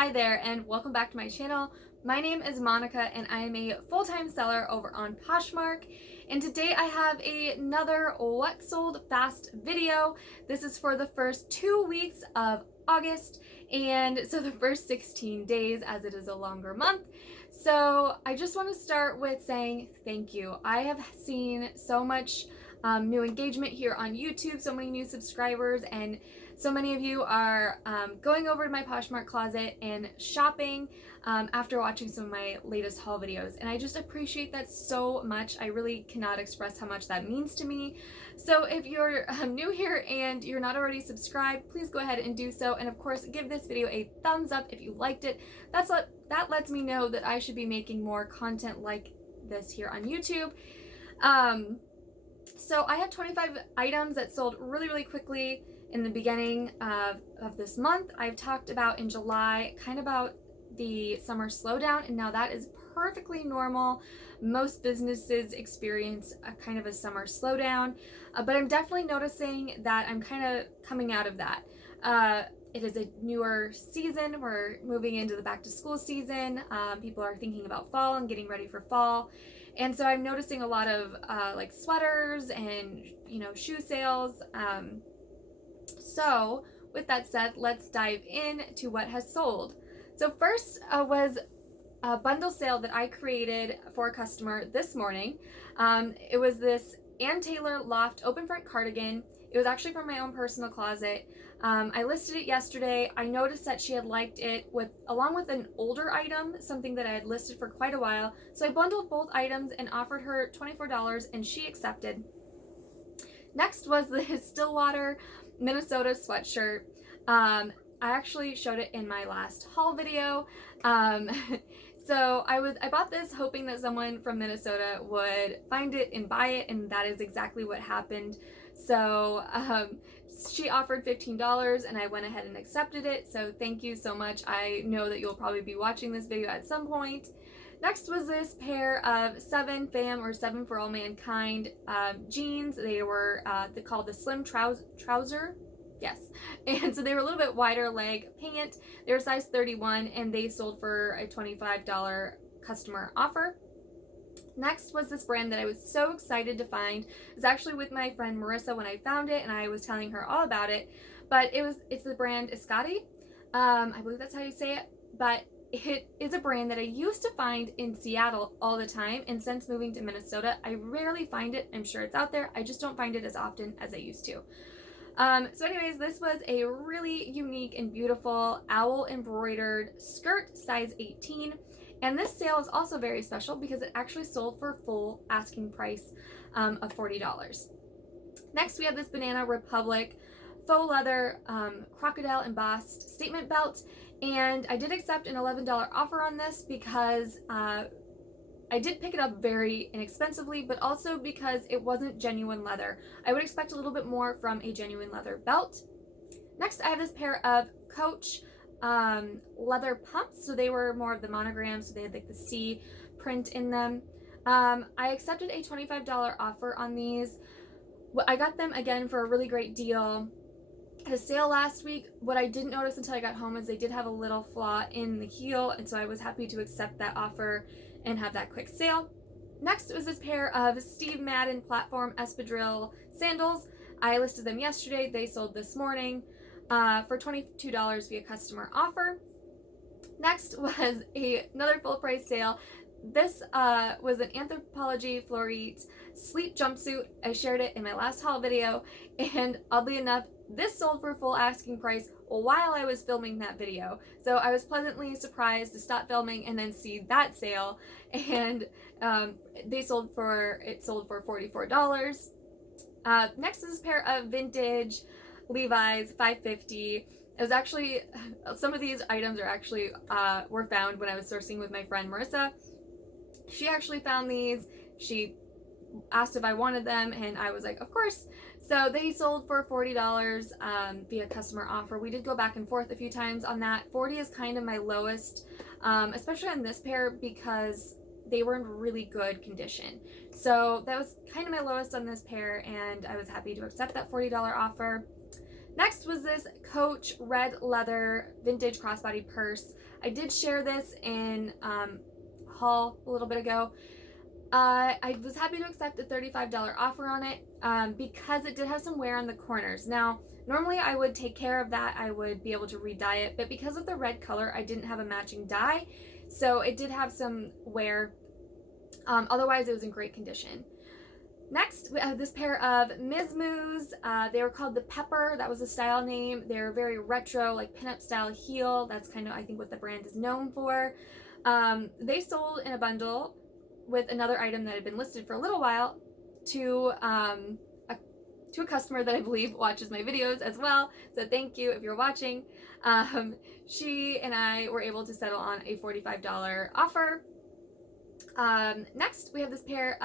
Hi there and welcome back to my channel. My name is Monica and I am a full-time seller over on Poshmark, and today I have another What Sold Fast video. This is for the first 2 weeks of August, and so the first 16 days as it is a longer month. So I just want to start with saying thank you. I have seen so much new engagement here on YouTube, so many new subscribers, and so many of you are going over to my Poshmark closet and shopping after watching some of my latest haul videos, and I just appreciate that so much. I really cannot express how much that means to me. So if you're new here and you're not already subscribed, please go ahead and do so, and of course give this video a thumbs up if you liked it. That lets me know that I should be making more content like this here on YouTube. So I had 25 items that sold really quickly in the beginning of this month. I've talked about in July kind of about the summer slowdown, and now that is perfectly normal. Most businesses experience a kind of a summer slowdown, but I'm definitely noticing that I'm kind of coming out of that. It is a newer season. We're moving into the back to school season. People are thinking about fall and getting ready for fall. And so I'm noticing a lot of like sweaters and, shoe sales. So with that said, let's dive into what has sold. So first was a bundle sale that I created for a customer this morning. It was this Ann Taylor Loft open front cardigan. It was actually from my own personal closet. I listed it yesterday. I noticed that she had liked it along with an older item, something that I had listed for quite a while. So I bundled both items and offered her $24, and she accepted. Next was the Stillwater, Minnesota sweatshirt. I actually showed it in my last haul video. So I bought this hoping that someone from Minnesota would find it and buy it, and that is exactly what happened. So she offered $15 and I went ahead and accepted it. So thank you so much. I know that you'll probably be watching this video at some point. Next was this pair of 7 Fam or 7 for All Mankind jeans. They were called the Slim Trouser. Yes. And so they were a little bit wider leg pant. They were size 31 and they sold for a $25 customer offer. Next was this brand that I was so excited to find. It was actually with my friend Marissa when I found it, and I was telling her all about it. But it's the brand Escati. I believe that's how you say it. But it is a brand that I used to find in Seattle all the time, and since moving to Minnesota, I rarely find it. I'm sure it's out there. I just don't find it as often as I used to. So anyways, this was a really unique and beautiful owl embroidered skirt, size 18. And this sale is also very special because it actually sold for full asking price of $40. Next, we have this Banana Republic faux leather crocodile embossed statement belt. And I did accept an $11 offer on this because I did pick it up very inexpensively, but also because it wasn't genuine leather. I would expect a little bit more from a genuine leather belt. Next, I have this pair of Coach leather pumps. So they were more of the monograms, so they had like the C print in them. I accepted a $25 offer on these. I got them again for a really great deal at a sale last week. What I didn't notice until I got home is they did have a little flaw in the heel, and so I was happy to accept that offer and have that quick sale. Next was this pair of Steve Madden platform espadrille sandals. I listed them yesterday. They sold this morning for $22 via customer offer. Next was another full price sale. This was an Anthropologie Florite sleep jumpsuit. I shared it in my last haul video, and oddly enough, this sold for full asking price while I was filming that video. So I was pleasantly surprised to stop filming and then see that sale, and it sold for $44. Next is this pair of vintage Levi's 550. It was actually, some of these items were found when I was sourcing with my friend Marissa. She actually found these. She asked if I wanted them, and I was like, of course. So they sold for $40 via customer offer. We did go back and forth a few times on that. 40 is kind of my lowest, especially on this pair because they were in really good condition. So that was kind of my lowest on this pair, and I was happy to accept that $40 offer. Next was this Coach red leather vintage crossbody purse. I did share this in haul a little bit ago. I was happy to accept a $35 offer on it because it did have some wear on the corners. Now, normally I would take care of that. I would be able to re-dye it, but because of the red color, I didn't have a matching dye, so it did have some wear. Otherwise, it was in great condition. Next, we have this pair of Ms. Moos. They were called the Pepper. That was the style name. They're very retro, like pinup style heel. That's kind of, I think, what the brand is known for. They sold in a bundle with another item that had been listed for a little while to a customer that I believe watches my videos as well. So thank you if you're watching. She and I were able to settle on a $45 offer. Next, we have this pair,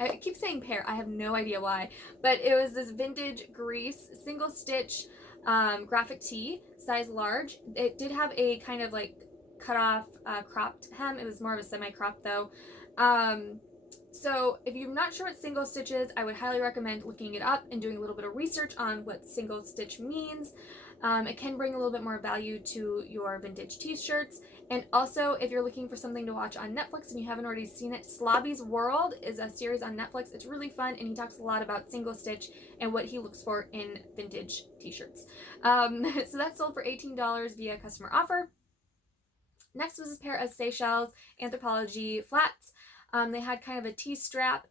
I keep saying pair, I have no idea why, but it was this vintage Grease single stitch graphic tee, size large. It did have a kind of like cut off cropped hem. It was more of a semi-crop though. So if you're not sure what single stitch is, I would highly recommend looking it up and doing a little bit of research on what single stitch means. It can bring a little bit more value to your vintage t-shirts. And also, if you're looking for something to watch on Netflix and you haven't already seen it, Slobby's World is a series on Netflix. It's really fun, and he talks a lot about single stitch and what he looks for in vintage t-shirts. So that's sold for $18 via customer offer. Next was this pair of Seychelles Anthropologie flats. They had kind of a T-strap,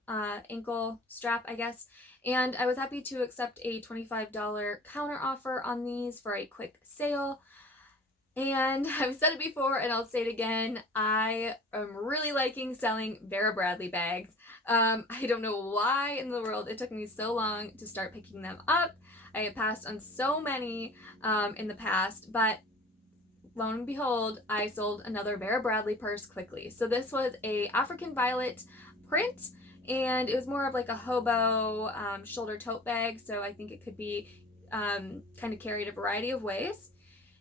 ankle strap, I guess. And I was happy to accept a $25 counter offer on these for a quick sale. And I've said it before and I'll say it again, I am really liking selling Vera Bradley bags. I don't know why in the world it took me so long to start picking them up. I had passed on so many in the past, but lo and behold, I sold another Vera Bradley purse quickly. So this was a African violet print, and it was more of like a hobo shoulder tote bag. So I think it could be kind of carried a variety of ways.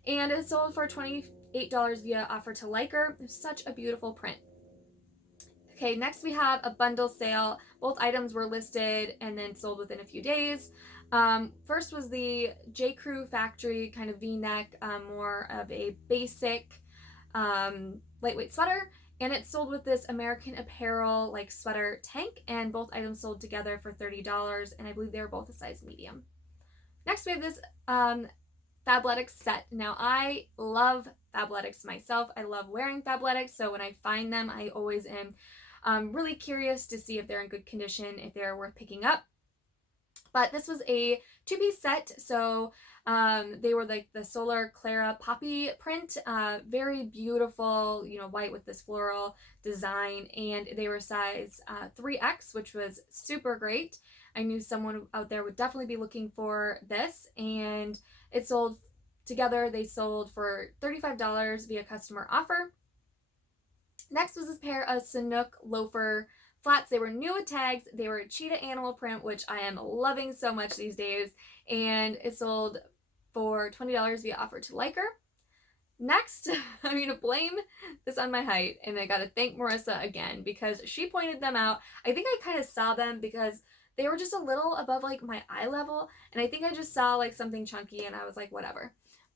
And it sold for $28 via offer to Liker. It's such a beautiful print. Okay, next we have a bundle sale. Both items were listed and then sold within a few days. First was the J. Crew Factory kind of V-neck, more of a basic lightweight sweater, and it sold with this American Apparel like sweater tank, and both items sold together for $30, and I believe they were both a size medium. Next we have this Fabletics set. Now I love Fabletics myself. I love wearing Fabletics, so when I find them, I always am really curious to see if they're in good condition, if they're worth picking up. But this was a two-piece set, so they were like the Solar Clara poppy print, very beautiful, you know, white with this floral design, and they were size 3X, which was super great. I knew someone out there would definitely be looking for this, and it sold together. They sold for $35 via customer offer. Next was this pair of Sanuk loafer flats. They were new with tags. They were a cheetah animal print, which I am loving so much these days, and it sold for $20 via offer to Liker. Next, I'm going to blame this on my height, and I got to thank Marissa again because she pointed them out. I think I kind of saw them because they were just a little above like my eye level, and I think I just saw like something chunky and I was like, whatever.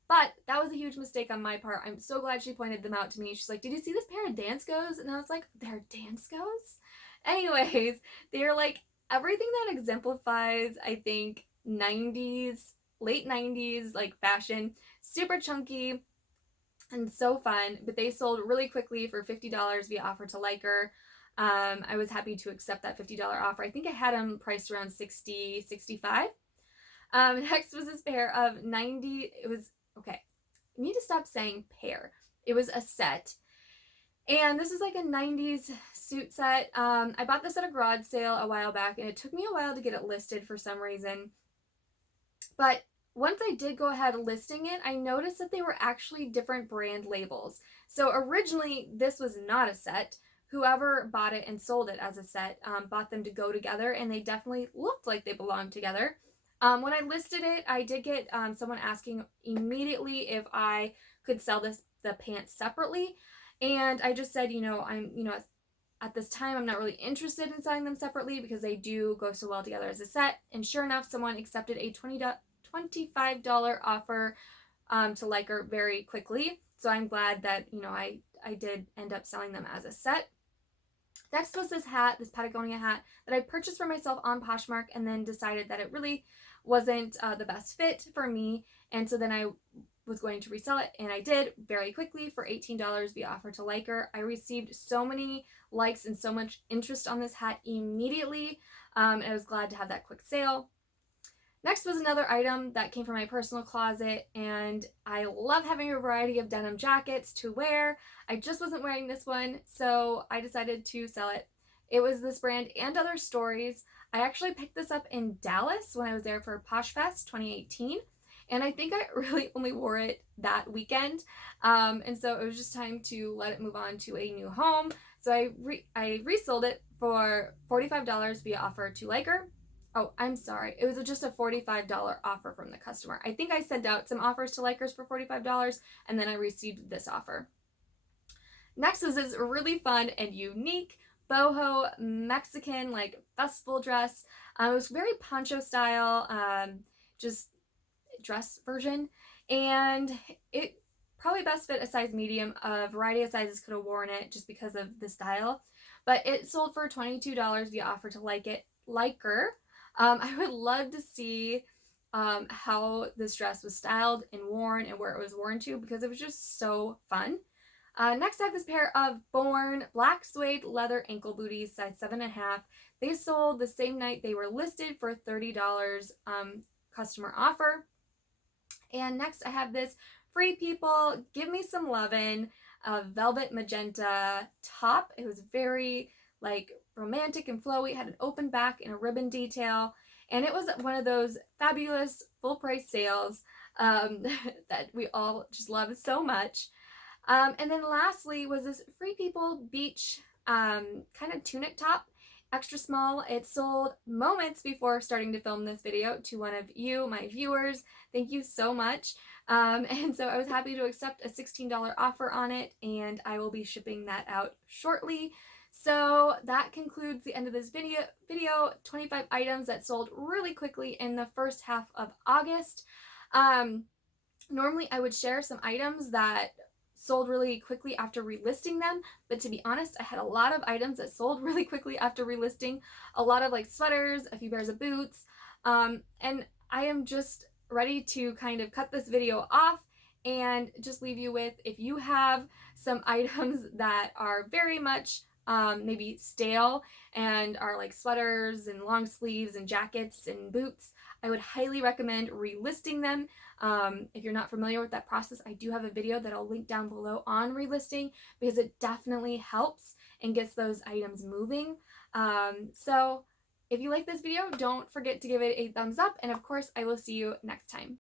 But that was a huge mistake on my part. I'm so glad she pointed them out to me. She's like, did you see this pair of Danskos? And I was like, they're Danskos? Anyways, they're like everything that exemplifies, I think, 90s, late 90s, like fashion. Super chunky and so fun, but they sold really quickly for $50 via offer to Liker. I was happy to accept that $50 offer. I think I had them priced around $60, $65. Next was this pair of 90, it was, okay, I need to stop saying pair. It was a set. And this is like a 90s suit set. I bought this at a garage sale a while back, and it took me a while to get it listed for some reason. But once I did go ahead listing it, I noticed that they were actually different brand labels. So originally, this was not a set. Whoever bought it and sold it as a set bought them to go together, and they definitely looked like they belonged together. When I listed it, I did get someone asking immediately if I could sell the pants separately, and I just said, at this time I'm not really interested in selling them separately because they do go so well together as a set. And sure enough, someone accepted a $20 $25 offer to Liker very quickly. So I'm glad that, I did end up selling them as a set. Next was this hat, this Patagonia hat that I purchased for myself on Poshmark and then decided that it really wasn't the best fit for me. And so then I was going to resell it, and I did very quickly for $18 via offer to Liker. I received so many likes and so much interest on this hat immediately. And I was glad to have that quick sale. Next was another item that came from my personal closet, and I love having a variety of denim jackets to wear. I just wasn't wearing this one, so I decided to sell it. It was this brand And Other Stories. I actually picked this up in Dallas when I was there for Posh Fest 2018, and I think I really only wore it that weekend. And so it was just time to let it move on to a new home. So I resold it for $45 via offer to Liker. Oh, I'm sorry. It was just a $45 offer from the customer. I think I sent out some offers to Likers for $45, and then I received this offer. Next is this really fun and unique boho Mexican festival dress. It was very poncho style, just dress version, and it probably best fit a size medium. A variety of sizes could have worn it just because of the style, but it sold for $22 via offer to Liker. I would love to see how this dress was styled and worn and where it was worn to, because it was just so fun. Next, I have this pair of Born black suede leather ankle booties, size 7.5. They sold the same night they were listed for $30 customer offer. And next, I have this Free People Give Me Some Lovin' velvet magenta top. It was very romantic and flowy. It had an open back and a ribbon detail, and it was one of those fabulous full price sales that we all just love so much. And then lastly was this Free People beach kind of tunic top, extra small. It sold moments before starting to film this video to one of you, my viewers. Thank you so much. And so I was happy to accept a $16 offer on it, and I will be shipping that out shortly. So that concludes the end of this video. 25 items that sold really quickly in the first half of August. Normally I would share some items that sold really quickly after relisting them, but to be honest, I had a lot of items that sold really quickly after relisting. A lot of sweaters, a few pairs of boots, and I am just ready to kind of cut this video off and just leave you with, if you have some items that are very much maybe stale and are sweaters and long sleeves and jackets and boots, I would highly recommend relisting them. If you're not familiar with that process, I do have a video that I'll link down below on relisting, because it definitely helps and gets those items moving. So if you like this video, don't forget to give it a thumbs up, and of course I will see you next time.